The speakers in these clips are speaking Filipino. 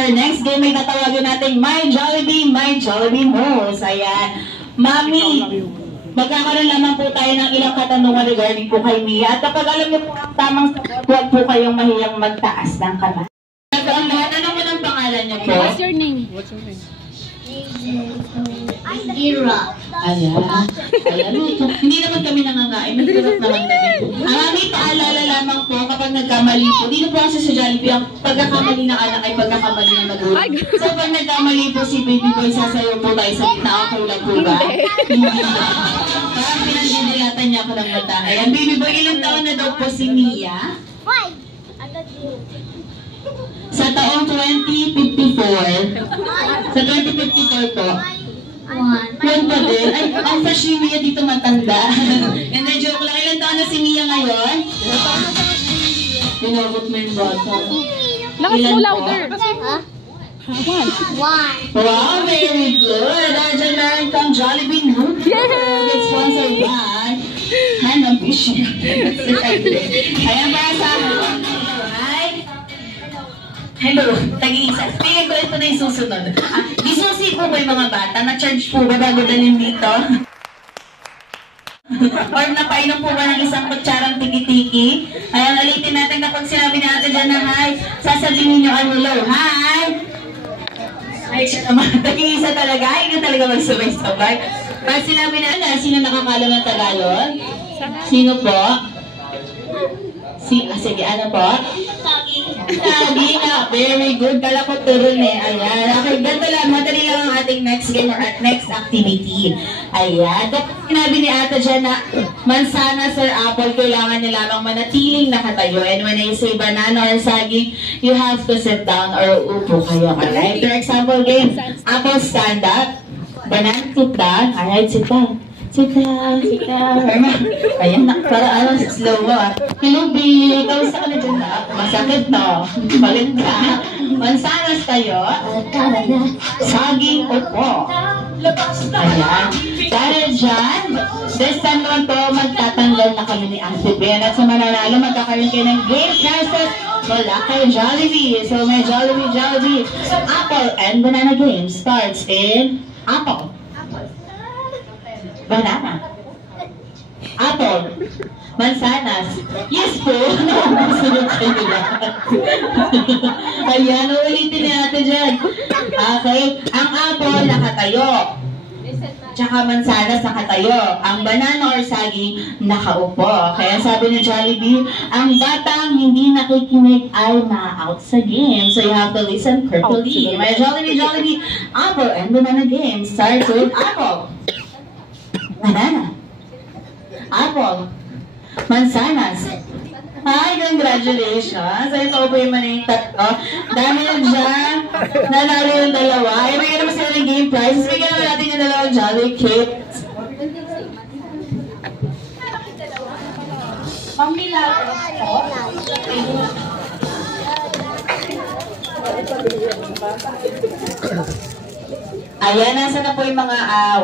our next game ay tatawagin natin My Jollibee, My Jollibee Knows. Ayan. Mami, magkakaroon lamang po tayo ng ilang katanungan regarding po kay Mia. At kapag alam niyo po ang tamang sagot, huwag po kayong mahiyang magtaas ng kamay. Ano mo ng pangalan niyo po? What's your name? Ira. Ayan. Ayan. Hindi naman kami nangangain. May tulot naman kami. Mami, paalala lamang po kapag nagkamali po. Dito po kasi sa Jollibee, ang pagkakamali ng anak ay pagkakamali ng magulang. So pag nagkamali po si baby boy, sasayaw po tayo sa gitna. Okay lang po ba? Parang pinagdidilatan niya ako ng mata. Ayan, baby boy, ilang taon na daw po si Mia? 5. Sa taong 2054. Sa 2054 po. 1. Yan pa din. Ay, ang fresh ni Mia dito matanda. And then joke lang, ilang taon na si Mia ngayon? Tinabot mo yung bata. Lakas mo Ilan louder. Ha? 1. Wow, very good. Nandiyan na rin kang Jollibee Noodles. It's sponsored by Hanam Fishing. Ayan ba sa hello, tag-iisa. Tingin ko ito na yung susunod. Isusi po ba yung mga bata? Na-charge po ba bago dalhin dito? Or napainom po ba ng isang kutsarang tiki-tiki? Ayan, ulitin natin kapag sinabi natin dyan na hi. Sasabihin nyo ang hello. Hi! Ay, siya naman. Tag-iisa talaga. Ay, ka talaga magsabay-sabay. Pag sinabi na, sino nakakalam ng Tagalog? Sino po? Sige, ano po? Sabi na, very good. Kala ko turun eh. Ayan. Okay, ganito lang. Madali lang ang ating next game or next activity. Ayan. Kapag sinabi ni Ate dyan na mansanas or apple, kailangan niya lamang manatiling nakatayo. And when I say banana or saging, you have to sit down or upo kayo. Alright? For example, game, apple stand up, banana sit down. Alright, sit down. Sit down, sit down. Ayan, para ano, slow mo ah. Hello, B. Kamusta ka na dyan na? Masakit to. Balik ka. Mansanas tayo. Saging upo. Ayan. Dahil dyan, this time naman po, magtatanggal na kami ni Ate Ben. At sa mananalo, magkakaroon kayo ng game prizes mula kay Jollibee. So, may Jollibee. Apple and banana game starts in apple. Banana. Apple. Mansanas. Yes po. Sunod kayo lahat. Ayan, ulitin natin dyan. Okay. Ang apple, nakatayo. Tsaka mansanas, nakatayo. Ang banana or saging, nakaupo. Kaya sabi ni Jollibee, ang batang hindi nakikinig ay na-out sa game. So you have to listen carefully. May Jollibee, apple and banana game. Starts with apple. Banana. Apple. Mansanas. Hi, congratulations. Ito po yung maning tatlo. Dami na dyan. Nanalo yung dalawa. Ay, may naman sila ng game prizes. Bigyan naman natin yung dalawang Jolly Kits. Pamila. Ayan, nasa na po yung mga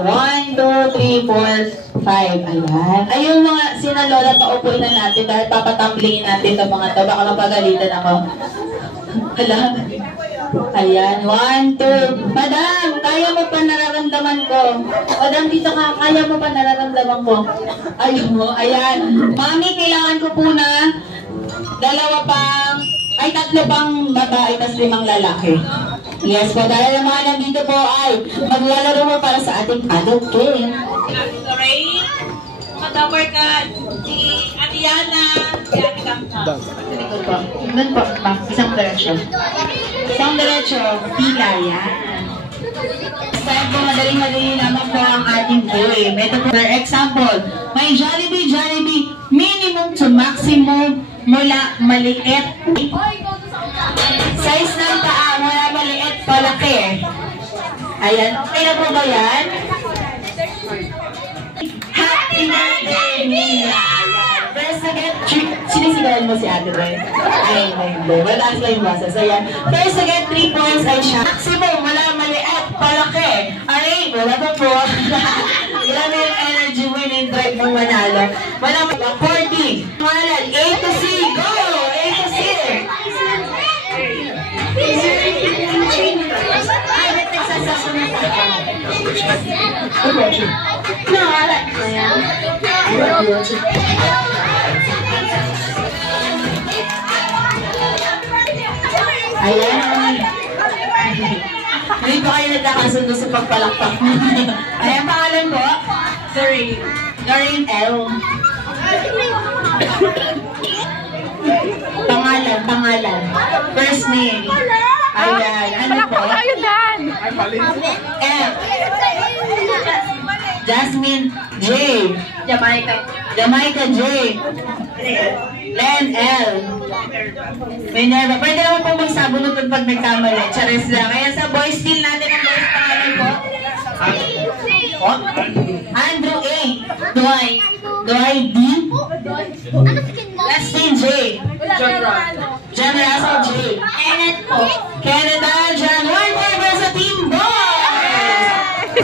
1, 2, 3, 4, 5. Ayan. Ayun mga sinalola, paupuin na natin dahil papatamblingin natin itong mga ito. Baka mapagalitan ako. Hala. Ayan, 1, 2. Madam, kaya mo pa nararamdaman ko. Madam, dito ka, kaya mo pa nararamdaman ko. Ayun mo, ayan. Mami, kailangan ko po na tatlo pang babae, tas 5 lalaki. Yes po, dahil ang mga nandito po ay maglalaro mo para sa ating adult game. Sorry, matabar ka si Ariana, si Ate Kamka. Likod po. Doon po, isang diretso. Isang diretso, pila yan. Kaya po, madaling-madali naman po ang ating game. Ito po, for example, may Jollibee, minimum to maximum mula maliit. Size ng paa, mula maliit palaki. Ayan, okay na po ba yan? Happy birthday, Mia! Ayan, first again, sinisigawan mo si Ate Boy. Ay, hindi. Mataas lang yung basa. So yan, first again, 3 points ay siya. Maximum, mula maliit palaki. Ay, wala pa po. Wala na yung energy mo, yung drive mo manalo. Wala pa, 40. Mahalan, A to C, go! A to C! No, I like Ayan. Hindi pa kayo nagkakasundo sa pagpalakpak. Ayan, pangalan po? Doreen. Doreen L. Pangalan. First name. Ayan, ano po? F. Jasmine J. Jamaica J. Len L. Minerva. Pwede naman po magsabunod pag nagkamali. Charis lang. Kaya sa boys team natin ang boys pangalan po. Andrew A. Dwight D. Last name J. John Russell J. Kenneth po. Kenneth John. One more sa team boys!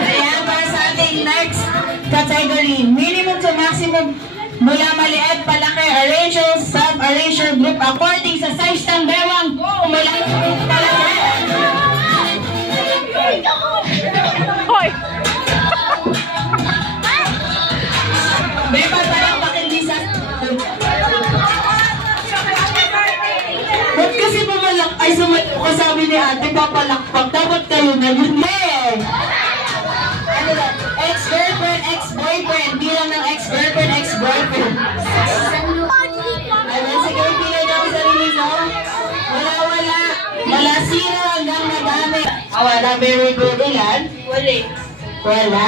Ayan, para sa ating next category. Minimum to maximum mula maliit, palaki, arranger, sub-arranger group according sa size ng bewang. Mula palaki. Hoy! May pagpalakpak hindi sa... Ba't kasi pumalak? Ay, sabi ni ate, papalakpak. Dapat kayo na yun. Ano ba? Ex-girlfriend, ex-boyfriend. Bilang ng ex-girlfriend, ex-boyfriend. Ano, sige, bilang ng sarili mo. Wala. Wala zero hanggang madami. Wala, very good. Ilan? Wala.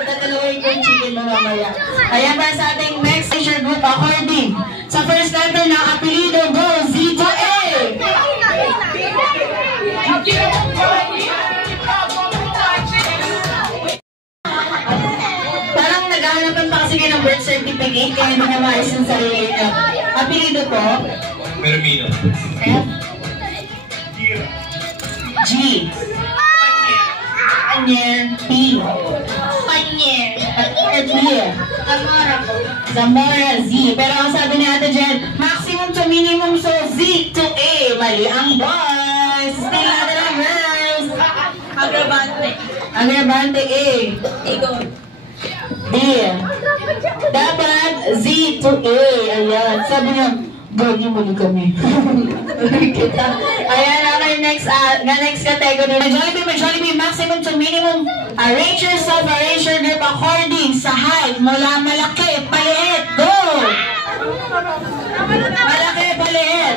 Tatalawin ko yung chicken mo mamaya. Ayan para sa ating next teacher group according sa first letter ng apelido, go, Z to A! Parang naghahanapan pa kasi kayo ng birth certificate kaya hindi na maayos yung sarili niya. Apelido po? Mermino. F? G? Panyer. P? Panyer. P? Zamora po. Zamora, Z. Pero ang sabi ni Ate Jen, maximum to minimum, so Z to A. Mali ang boys. Still natin ang girls. Agravante A. D. Dapat Z to A. Ayan. Sabi niya, gagi mo na kami. Ayan, okay, next category. Majority, maximum to minimum. Arranger, sub-arranger group according sa height. Mula malaki, paliit. Go! Malaki, paliit.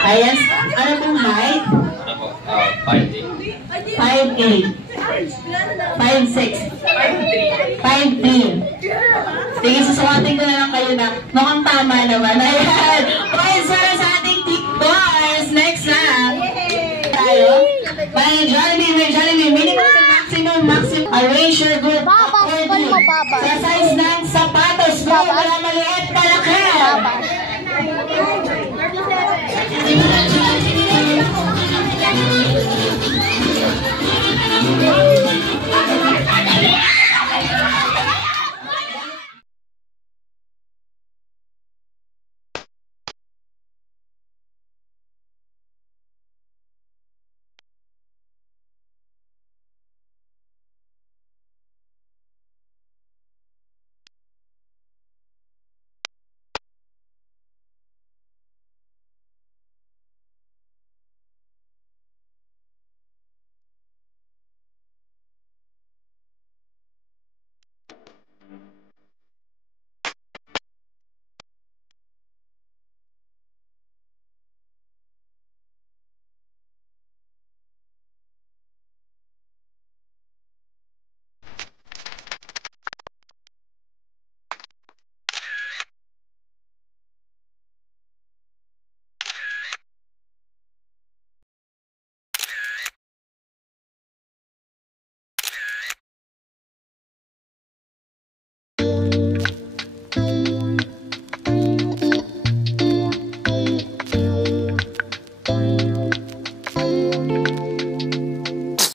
Ayan, ano pong height? 5'8". 5'6". 5'3". Sige, susukatin ko na lang kayo na mukhang tama naman. Ayan. Points para sa ating team boys. Next na. Tayo. May Jollibee. Minimum to maximum. Arranger group. Sa size ng sapatos ko. Wala maliit, palaki.